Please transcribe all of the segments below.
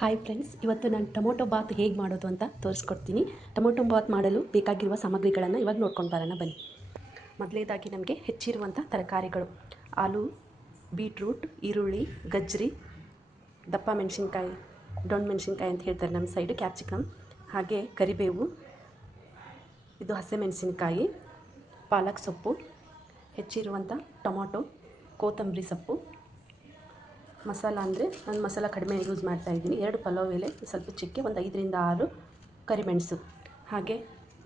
Hi friends, ಇವತ್ತು ನಾನು tomato Baat ಹೇಗೆ ಮಾಡೋದು ಅಂತ ತೋರಿಸ್ಕೊಡ್ತೀನಿ. ಟೊಮೊಟೊ ಬಾತ್ ಮಾಡಲು ಬೇಕಾಗಿರುವ ಸಾಮಗ್ರಿಗಳನ್ನು ಇವಾಗ ನೋಡ್ಕೊಂಡು ಬರೋಣ ಬನ್ನಿ. ಮೊದಲನೇದಾಗಿ ನಮಗೆ ಹೆಚ್ಚಿರುವಂಥ ತರಕಾರಿಗಳು: ಆಲೂ, ಬೀಟ್ರೂಟ್, ಈರುಳ್ಳಿ, ಗಜ್ಜರಿ, ದಪ್ಪ ಮೆಣಸಿನ್ಕಾಯಿ, ದೊಣ್ಣೆ ಮೆಣಸಿನ್ಕಾಯಿ ಅಂತ ಹೇಳ್ತಾರೆ ನಮ್ಮ ಸೈಡು, ಕ್ಯಾಪ್ಸಿಕಮ್, ಹಾಗೆ ಕರಿಬೇವು, ಇದು ಹಸಿಮೆಣಸಿನ್ಕಾಯಿ, ಪಾಲಕ್ ಸೊಪ್ಪು, ಹೆಚ್ಚಿರುವಂಥ ಟೊಮೊಟೊ, ಕೊತ್ತಂಬರಿ ಸೊಪ್ಪು, ಮಸಾಲ ಅಂದರೆ ನಾನು ಮಸಾಲ ಕಡಿಮೆ ಯೂಸ್ ಮಾಡ್ತಾಯಿದ್ದೀನಿ. 2 ಪಲಾವ್ ಎಲೆ, ಸ್ವಲ್ಪ ಚಕ್ಕೆ, ಒಂದು 5 ರಿಂದ 6 ಕರಿಮೆಣಸು, ಹಾಗೆ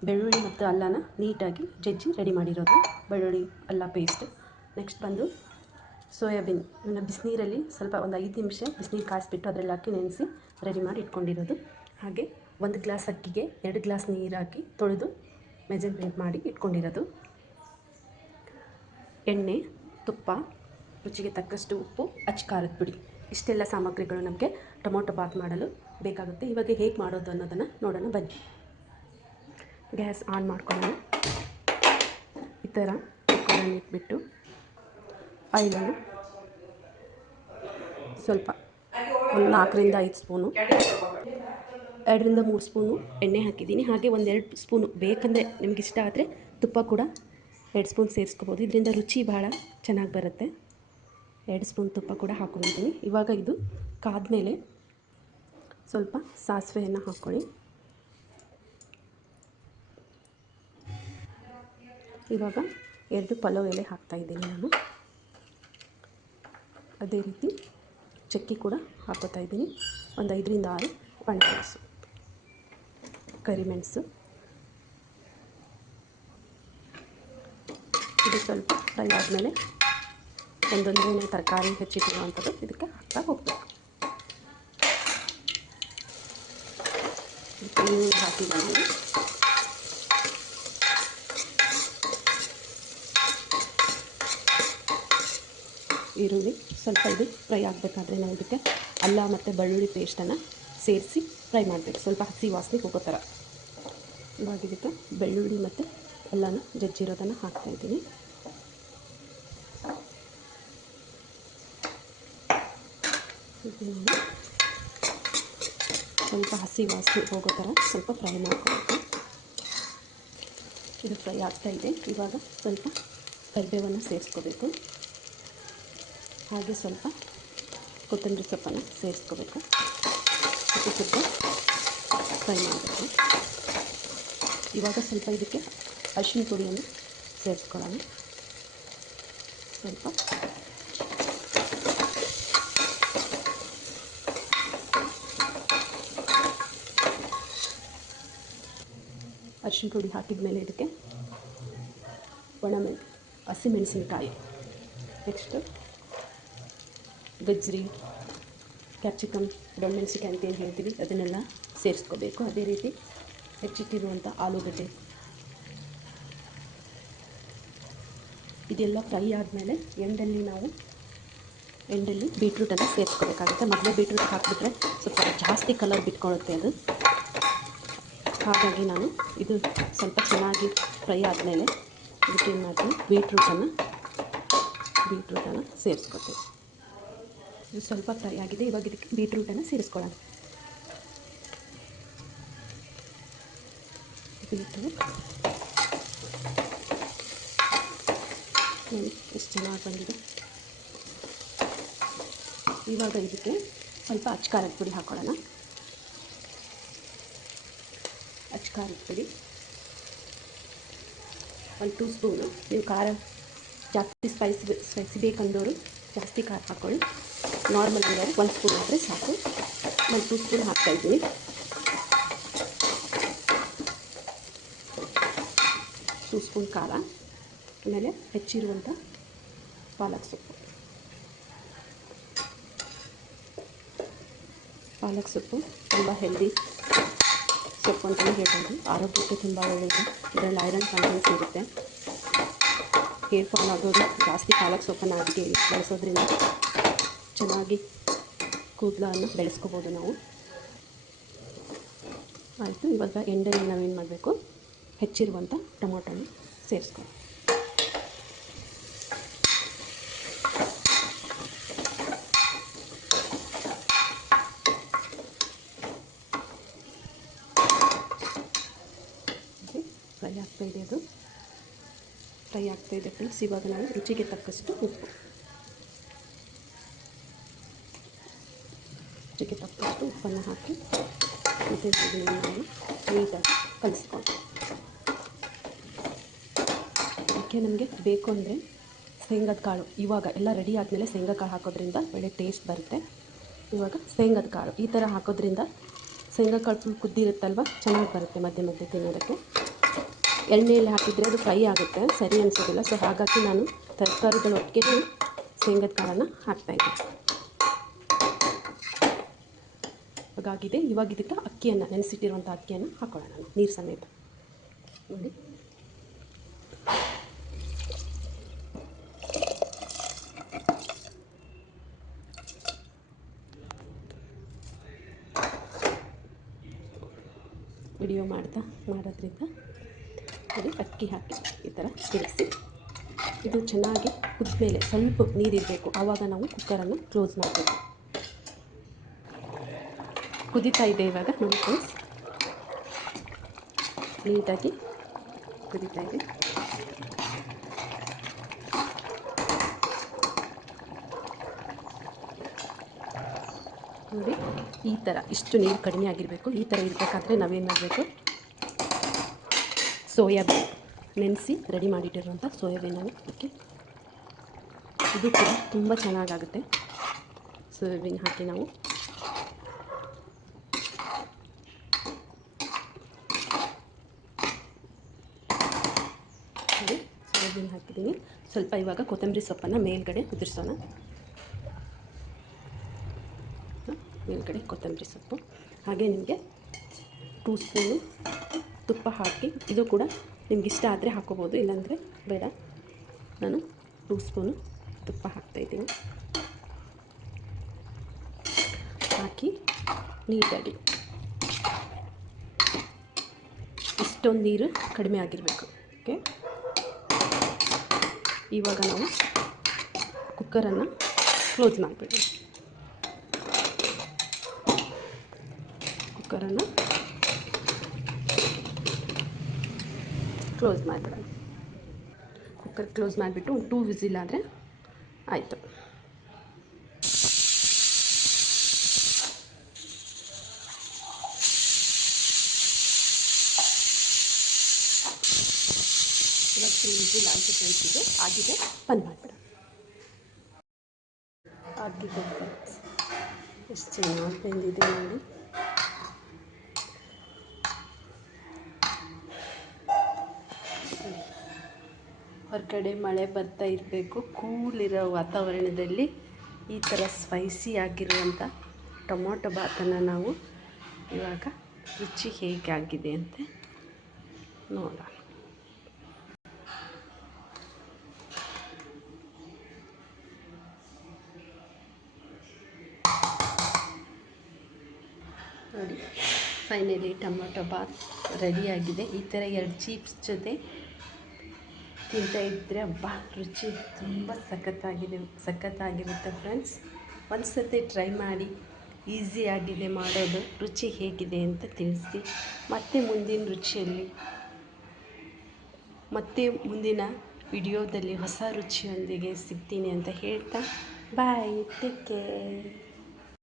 ಬೆಳ್ಳುಳ್ಳಿ ಮತ್ತು ಅಲ್ಲನ ನೀಟಾಗಿ ಜಜ್ಜಿ ರೆಡಿ ಮಾಡಿರೋದು, ಬೆಳ್ಳುಳ್ಳಿ ಅಲ್ಲ ಪೇಸ್ಟ್. ನೆಕ್ಸ್ಟ್ ಬಂದು ಸೋಯಾಬೀನ್, ಇವನ್ನ ಬಿಸಿನೀರಲ್ಲಿ ಸ್ವಲ್ಪ ಒಂದು 5 ನಿಮಿಷ ಬಿಸಿನೀರು ಕಾಯಿಸ್ಬಿಟ್ಟು ಅದರಲ್ಲಿ ಹಾಕಿ ನೆನೆಸಿ ರೆಡಿ ಮಾಡಿ ಇಟ್ಕೊಂಡಿರೋದು. ಹಾಗೆ 1 ಗ್ಲಾಸ್ ಅಕ್ಕಿಗೆ 2 ಗ್ಲಾಸ್ ನೀರು ಹಾಕಿ ತೊಳೆದು ಮೆಜರ್ಮೆಂಟ್ ಮಾಡಿ ಇಟ್ಕೊಂಡಿರೋದು. ಎಣ್ಣೆ, ತುಪ್ಪ, ರುಚಿಗೆ ತಕ್ಕಷ್ಟು ಉಪ್ಪು, ಖಾರದ ಪುಡಿ. ಇಷ್ಟೆಲ್ಲ ಸಾಮಗ್ರಿಗಳು ನಮಗೆ ಟೊಮೊಟೊ ಬಾತ್ ಮಾಡಲು ಬೇಕಾಗುತ್ತೆ. ಇವಾಗ ಹೇಗೆ ಮಾಡೋದು ಅನ್ನೋದನ್ನು ನೋಡೋಣ ಬನ್ನಿ. ಗ್ಯಾಸ್ ಆನ್ ಮಾಡ್ಕೊಳ್ಳೋಣ. ಈ ಥರ ಕುಕ್ಕರನ್ನು ಇಟ್ಬಿಟ್ಟು ಆಯಿಲನ್ನು ಸ್ವಲ್ಪ ಒಂದು 4 ರಿಂದ 5 ಸ್ಪೂನು, 2 ರಿಂದ 3 ಸ್ಪೂನು ಎಣ್ಣೆ ಹಾಕಿದ್ದೀನಿ. ಹಾಗೆ 1-2 ಸ್ಪೂನು ಬೇಕಂದರೆ ನಿಮ್ಗೆ ಇಷ್ಟ ಆದರೆ ತುಪ್ಪ ಕೂಡ 2 ಸ್ಪೂನ್ ಸೇರಿಸ್ಕೋಬೋದು. ಇದರಿಂದ ರುಚಿ ಭಾಳ ಚೆನ್ನಾಗಿ ಬರುತ್ತೆ. 2 ಸ್ಪೂನ್ ತುಪ್ಪ ಕೂಡ ಹಾಕ್ಕೊಂಡಿದ್ದೀನಿ. ಇವಾಗ ಇದು ಕಾದ್ಮೇಲೆ ಸ್ವಲ್ಪ ಸಾಸಿವೆಯನ್ನು ಹಾಕ್ಕೊಳ್ಳಿ. ಇವಾಗ 2 ಪಲಾವ್ ಎಲೆ ಹಾಕ್ತಾಯಿದ್ದೀನಿ ನಾನು. ಅದೇ ರೀತಿ ಚಕ್ಕಿ ಕೂಡ ಹಾಕೋತಾ ಇದ್ದೀನಿ. ಒಂದು 5 ರಿಂದ 6 ಒಣಮೆಣಸು, ಕರಿಮೆಣಸು. ಇದು ಸ್ವಲ್ಪ ಫ್ರೈ ಆದಮೇಲೆ ಒಂದೊಂದೇ ತರಕಾರಿ ಹೆಚ್ಚಿಟ್ಟಿರುವಂಥದ್ದು ಇದಕ್ಕೆ ಹಾಕ್ತಾ ಹೋಗ್ಬೇಕು. ಈರುಳ್ಳಿ ಹಾಕಿದ್ದೀನಿ. ಈರುಳ್ಳಿ ಸ್ವಲ್ಪ ಇದು ಫ್ರೈ ಆಗಬೇಕಾದ್ರೆ ನಾವು ಇದಕ್ಕೆ ಅಲ್ಲ ಮತ್ತು ಬೆಳ್ಳುಳ್ಳಿ ಪೇಸ್ಟನ್ನು ಸೇರಿಸಿ ಫ್ರೈ ಮಾಡಬೇಕು, ಸ್ವಲ್ಪ ಹಸಿ ವಾಸನೆ ಹೋಗೋ ಥರ. ಇವಾಗ ಇದಕ್ಕೆ ಬೆಳ್ಳುಳ್ಳಿ ಮತ್ತು ಅಲ್ಲನ ಜಜ್ಜಿರೋದನ್ನು ಹಾಕ್ತಾಯಿದ್ದೀನಿ. ಸ್ವಲ್ಪ ಹಸಿ ವಾಸನೆ ಹೋಗೋ ಥರ ಸ್ವಲ್ಪ ಫ್ರೈ ಮಾಡ್ಕೊಬೇಕು. ಇದು ಫ್ರೈ ಆಗ್ತಾಯಿದೆ. ಇವಾಗ ಸ್ವಲ್ಪ ಕರಿಬೇವನ್ನು ಸೇರಿಸ್ಕೋಬೇಕು. ಹಾಗೆ ಸ್ವಲ್ಪ ಕೊತ್ತಂಬರಿ ಸೊಪ್ಪನ್ನು ಸೇರಿಸ್ಕೋಬೇಕು. ಸ್ವಲ್ಪ ಫ್ರೈ ಮಾಡಬೇಕು. ಇವಾಗ ಸ್ವಲ್ಪ ಇದಕ್ಕೆ ಅರಿಶಿನ ಪುಡಿಯನ್ನು ಸೇರಿಸ್ಕೊಳ್ಳೋಣ. ಸ್ವಲ್ಪ ಅರಿಶಿನ ಪುಡಿ ಹಾಕಿದ ಮೇಲೆ ಇದಕ್ಕೆ ಹಸಿಮೆಣಸಿನಕಾಯಿ, ನೆಕ್ಸ್ಟು ಗಜ್ಜರಿ, ಕ್ಯಾಪ್ಸಿಕಮ್, ದೊಣ್ಣೆ ಮೆಣಸಿನ್ಕಾಯಿ ಅಂತ ಏನು ಹೇಳ್ತೀವಿ ಅದನ್ನೆಲ್ಲ ಸೇರಿಸ್ಕೋಬೇಕು. ಅದೇ ರೀತಿ ಹೆಚ್ಚಿಟ್ಟಿರುವಂಥ ಆಲೂಗಡ್ಡೆ. ಇದೆಲ್ಲ ಫ್ರೈ ಆದಮೇಲೆ ಎಂಡಲ್ಲಿ ಬೀಟ್ರೂಟನ್ನು ಸೇರಿಸ್ಕೋಬೇಕಾಗುತ್ತೆ. ಮೊದಲೇ ಬೀಟ್ರೂಟ್ ಹಾಕಿಬಿಟ್ರೆ ಸ್ವಲ್ಪ ಜಾಸ್ತಿ ಕಲರ್ ಬಿಟ್ಕೊಳ್ಳುತ್ತೆ ಅದು. ಹಾಗಾಗಿ ನಾನು ಇದು ಸ್ವಲ್ಪ ಚೆನ್ನಾಗಿ ಫ್ರೈ ಆದಮೇಲೆ ಇದಕ್ಕೆ ಏನು ಮಾಡ್ತೀನಿ, ಬೀಟ್ರೂಟನ್ನು ಸೇರಿಸ್ಕೊತೀನಿ. ಇದು ಸ್ವಲ್ಪ ಫ್ರೈ ಆಗಿದೆ. ಇವಾಗ ಇದಕ್ಕೆ ಬೀಟ್ರೂಟನ್ನು ಸೇರಿಸ್ಕೊಳ್ಳೋಣ. ಬೀಟ್ರೂಟ್ ಎಷ್ಟು ಚೆನ್ನಾಗಿ ಬಂದಿದೆ. ಇವಾಗ ಇದಕ್ಕೆ ಸ್ವಲ್ಪ ಖಾರದ ಪುಡಿ ಹಾಕ್ಕೊಳ್ಳೋಣ. ಖಾರದ ಪುಡಿ 1 2 ಸ್ಪೂನು. ನೀವು ಖಾರ ಜಾಸ್ತಿ ಸ್ಪೈಸಿ ಬೇಕಂದವರು ಜಾಸ್ತಿ ಖಾರ ಹಾಕ್ಕೊಳ್ಳಿ. ನಾರ್ಮಲ್ ಅಂದರೆ 1 ಸ್ಪೂನ್ ಆದರೆ ಸಾಕು. 2 ಸ್ಪೂನ್ ಹಾಕ್ತಾಯಿದ್ದೀನಿ. 2 ಸ್ಪೂನ್ ಖಾರ. ಆಮೇಲೆ ಹೆಚ್ಚಿರುವಂಥ ಪಾಲಕ್ ಸೊಪ್ಪು ತುಂಬ ಹೆಲ್ದಿ ಸೊಪ್ಪು ಅಂತಲೇ ಹೇಳ್ಬೋದು. ಆರೋಗ್ಯಕ್ಕೆ ತುಂಬ ಒಳ್ಳೆಯದು. ಇದರಲ್ಲಿ ಐರನ್ ಕಂಟೆಂಟ್ಸ್ ಇರುತ್ತೆ. ಹೇರ್ ಫಾಲ್ ಆಗೋದು ಜಾಸ್ತಿ ಪಾಲಕ್ ಸೊಪ್ಪನ್ನು ಅಡುಗೆ ಬಳಸೋದ್ರಿಂದ ಚೆನ್ನಾಗಿ ಕೂದಲನ್ನು ಬೆಳೆಸ್ಕೋಬೋದು ನಾವು. ಆಯಿತು. ಇವಾಗ ಎಂಡಲ್ಲಿ ನಾವೇನು ಮಾಡಬೇಕು, ಹೆಚ್ಚಿರುವಂಥ ಟೊಮೊಟೊನ ಸೇರಿಸ್ಕೊಳ್ಳಿ. ಆಗ್ತಾಯಿದೆ, ಅದು ಫ್ರೈ ಆಗ್ತಾಯಿದೆ ಫ್ರೆಂಡ್ಸ್. ಇವಾಗ ನಾವು ರುಚಿಗೆ ತಕ್ಕಷ್ಟು ಉಪ್ಪು, ರುಚಿಗೆ ತಕ್ಕಷ್ಟು ಉಪ್ಪನ್ನು ಹಾಕಿ ಮತ್ತು ನಾವು ನೀಟಾಗಿ ಕಲಿಸ್ಕೊಂಡು, ಅದಕ್ಕೆ ನಮಗೆ ಬೇಕು ಅಂದರೆ ಶೇಂಗದ ಕಾಳು ಇವಾಗ ಎಲ್ಲ ರೆಡಿ ಆದಮೇಲೆ ಶೇಂಗಾ ಕಾಳು ಹಾಕೋದ್ರಿಂದ ಒಳ್ಳೆ ಟೇಸ್ಟ್ ಬರುತ್ತೆ. ಇವಾಗ ಶೇಂಗದ ಕಾಳು ಈ ಥರ ಹಾಕೋದ್ರಿಂದ ಶೇಂಗಾ ಕಾಳು ಫುಲ್ ಕುದ್ದಿರುತ್ತಲ್ವ, ಚೆನ್ನಾಗಿ ಬರುತ್ತೆ ಮಧ್ಯೆ ಮಧ್ಯೆ ತಿನ್ನೋದಕ್ಕೆ. ಎಣ್ಣೆಯಲ್ಲಿ ಹಾಕಿದರೆ ಅದು ಫ್ರೈ ಆಗುತ್ತೆ, ಸರಿ ಅನಿಸೋದಿಲ್ಲ. ಸೊ ಹಾಗಾಗಿ ನಾನು ತರಕಾರಿಗಳೊಟ್ಟಿಗೆ ಶೇಂಗದ ಕಾಳನ್ನು ಹಾಕ್ತಾಯಿದ್ದೀನಿ. ಹಾಗಾಗಿದೆ. ಇವಾಗ ಇದಕ್ಕೆ ಅಕ್ಕಿಯನ್ನು, ನೆನೆಸಿಟ್ಟಿರುವಂಥ ಅಕ್ಕಿಯನ್ನು ಹಾಕೊಳ್ಳೋಣ ನಾನು ನೀರು ಸಮೇತ. ನೋಡಿ, ವಿಡಿಯೋ ಮಾಡೋದ್ರಿಂದ ನೋಡಿ ಅಕ್ಕಿ ಹಾಕಿ ಈ ಥರ ತಿರುಗಿಸಿ, ಇದು ಚೆನ್ನಾಗಿ ಕುದ್ಮೇಲೆ ಸ್ವಲ್ಪ ನೀರಿರಬೇಕು, ಆವಾಗ ನಾವು ಕುಕ್ಕರನ್ನು ಕ್ಲೋಸ್ ಮಾಡಬೇಕು. ಕುದೀತಾ ಇದೆ ಇವಾಗ ನೋಡಿ ಫ್ರೆಂಡ್ಸ್, ನೀಟಾಗಿ ಕುದೀತಾ ಇದೆ. ನೋಡಿ ಈ ಥರ ಇಷ್ಟು ನೀರು ಕಡಿಮೆ ಆಗಿರಬೇಕು. ಈ ಥರ ಇರಬೇಕಾದ್ರೆ ನಾವೇನು ಮಾಡಬೇಕು, ಸೋಯಾಬೀನ್ ನೆನೆಸಿ ರೆಡಿ ಮಾಡಿಟ್ಟಿರುವಂಥ ಸೋಯಾಬೀನನ್ನು ಹಾಕಿ, ಇದು ಕೂಡ ತುಂಬ ಚೆನ್ನಾಗಾಗುತ್ತೆ. ಸೋಯಾಬೀನ್ ಹಾಕಿ ನಾವು ನೋಡಿ ಸೋಯಾಬೀನ್ ಹಾಕಿದ್ದೀನಿ. ಸ್ವಲ್ಪ ಇವಾಗ ಕೊತ್ತಂಬರಿ ಸೊಪ್ಪನ್ನು ಮೇಲ್ಗಡೆ ಉದುರಿಸೋಣ. ಮೇಲ್ಗಡೆ ಕೊತ್ತಂಬರಿ ಸೊಪ್ಪು, ಹಾಗೆ ನಿಮಗೆ 2 ಸ್ಪೂನು ತುಪ್ಪ ಹಾಕಿ, ಇದು ಕೂಡ ನಿಮ್ಗೆ ಇಷ್ಟ ಆದರೆ ಹಾಕೋಬೋದು, ಇಲ್ಲಾಂದರೆ ಬೇಡ. ನಾನು 2 ಸ್ಪೂನು ತುಪ್ಪ ಹಾಕ್ತಾಯಿದ್ದೀನಿ. ಹಾಕಿ ನೀಟಾಗಿ ಇಷ್ಟೊಂದು ನೀರು ಕಡಿಮೆ ಆಗಿರಬೇಕು. ಓಕೆ, ಇವಾಗ ನಾವು ಕುಕ್ಕರನ್ನು ಕ್ಲೋಸ್ ಮಾಡಿಬಿಡೋಣ. ಕುಕ್ಕರನ್ನು ಕ್ಲೋಸ್ ಮಾಡಿಬಿಡೋಣ. ಕುಕ್ಕರ್ ಕ್ಲೋಸ್ ಮಾಡಿಬಿಟ್ಟು ಒಂದು 2 ವಿಸಿಲ್ ಆದರೆ ಆಯಿತು. ಇವಾಗ 3 ವಿಸಿಲ್ ಆಯಿತು ಫ್ರೆಂಡ್ಸ್, ಇದು ಆಗಿದೆ, ಬಂದ್ ಮಾಡಿಬಿಡೋಣ. ಆಗಿದೆ ಫ್ರೆಂಡ್ಸ್, ಎಷ್ಟು ಚೆನ್ನಾಗಿ ಬೆಂದಿದೆ ನೋಡಿ. ಹೊರಗಡೆ ಮಳೆ ಬರ್ತಾ ಇರಬೇಕು, ಕೂಲಿರೋ ವಾತಾವರಣದಲ್ಲಿ ಈ ಥರ ಸ್ಪೈಸಿ ಆಗಿರುವಂಥ ಟೊಮೊಟೊ ಬಾತನ್ನು ನಾವು ಇವಾಗ ರುಚಿ ಹೇಗೆ ಆಗಿದೆ ಅಂತ ನೋಡೋಣ. ನೋಡಿ ಫೈನಲಿ ಟೊಮೊಟೊ ಬಾತ್ ರೆಡಿಯಾಗಿದೆ. ಈ ಥರ 2 ಚೀಪ್ಸ್ ಜೊತೆ ತಿಂತಾ ಇದ್ದರೆ ಹಬ್ಬ, ರುಚಿ ತುಂಬ ಸಖತ್ತಾಗಿರುತ್ತೆ ಫ್ರೆಂಡ್ಸ್. ಒಂದು ಸತಿ ಟ್ರೈ ಮಾಡಿ, ಈಸಿಯಾಗಿದೆ ಮಾಡೋದು. ರುಚಿ ಹೇಗಿದೆ ಅಂತ ತಿಳಿಸಿ. ಮತ್ತೆ ಮುಂದಿನ ವಿಡಿಯೋದಲ್ಲಿ ಹೊಸ ರುಚಿಯೊಂದಿಗೆ ಸಿಗ್ತೀನಿ ಅಂತ ಹೇಳ್ತಾ ಬಾಯ್, ಟೇಕ್ ಕೇರ್.